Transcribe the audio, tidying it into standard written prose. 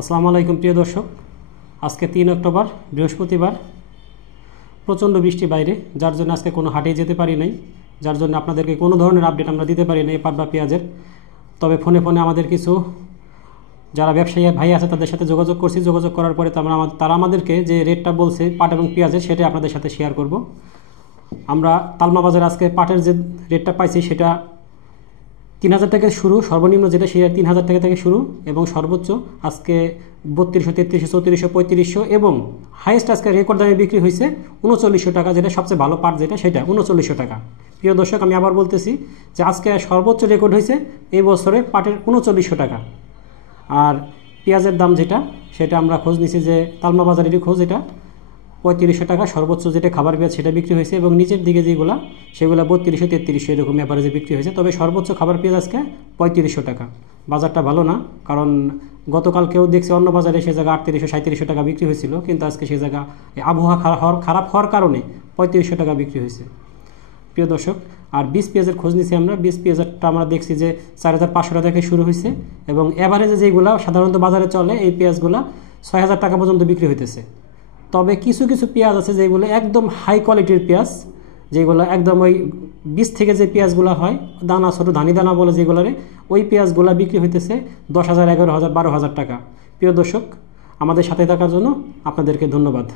আসসালামু আলাইকুম প্রিয় দর্শক। আজকে 3 অক্টোবর বৃহস্পতিবার। প্রচণ্ড বৃষ্টি বাইরে, যার জন্য আজকে কোনো হাটে যেতে পারি নাই, যার জন্য আপনাদেরকে কোনো ধরনের আপডেট আমরা দিতে পারি নাই পাট বা পেঁয়াজের। তবে ফোনে আমাদের কিছু যারা ব্যবসায়ী ভাই আছে তাদের সাথে যোগাযোগ করছি। যোগাযোগ করার পরে তারা আমাদেরকে যে রেটটা বলছে পাট এবং পেঁয়াজের, সেটাই আপনাদের সাথে শেয়ার করব। আমরা তালমা বাজারে আজকে পাটের যে রেটটা পাইছি সেটা 3000 টাকা শুরু, সর্বনিম্ন যেটা সেটা 3000 টাকা থেকে শুরু, এবং সর্বোচ্চ আজকে 3200, 3300, 3400, 3500 এবং হাইয়েস্ট আজকে রেকর্ড দামে বিক্রি হয়েছে 3900 টাকা, যেটা সবচেয়ে ভালো পাট যেটা সেটা 3900 টাকা। প্রিয় দর্শক, আমি আবার বলতেছি যে আজকে সর্বোচ্চ রেকর্ড হয়েছে এই বছরে পাটের 3900 টাকা। আর পেঁয়াজের দাম যেটা সেটা আমরা খোঁজ নিছি, যে তালমা বাজারেরই খোঁজ, এটা 3500 টাকা সর্বোচ্চ যেটা খাবার পেঁয়াজ সেটা বিক্রি হয়েছে, এবং নিচের দিকে যেগুলো সেগুলো 3200, 3300 এরকম অ্যাভারেজে বিক্রি হয়েছে। তবে সর্বোচ্চ খাবার পেঁয়াজ আজকে 3500 টাকা। বাজারটা ভালো না, কারণ গতকালকেও দেখছি অন্য বাজারে সে জায়গা 3800, 3700 টাকা বিক্রি হয়েছিল, কিন্তু আজকে সে জায়গা আবহাওয়া খারাপ হওয়ার কারণে 3500 টাকা বিক্রি হয়েছে। প্রিয় দর্শক, আর বীজ পেঁয়াজের খোঁজ নিছি আমরা। বীজ পেঁয়াজটা আমরা দেখছি যে 4500 টাকা থেকে শুরু হয়েছে, এবং অ্যাভারেজে যেগুলো সাধারণত বাজারে চলে এই পেঁয়াজগুলো 6000 টাকা পর্যন্ত বিক্রি হইতেছে। তবে কিছু কিছু পেঁয়াজ আছে যেগুলো একদম হাই কোয়ালিটির পেঁয়াজ, যেগুলো একদম ওই বীজ থেকে যে পেঁয়াজগুলো হয়, দানা ছোটো ধানি দানা বলে যেগুলোরে, ওই পেঁয়াজগুলো বিক্রি হইতেছে 10,000, 11,000, 12,000 টাকা। প্রিয় দর্শক, আমাদের সাথে থাকার জন্য আপনাদেরকে ধন্যবাদ।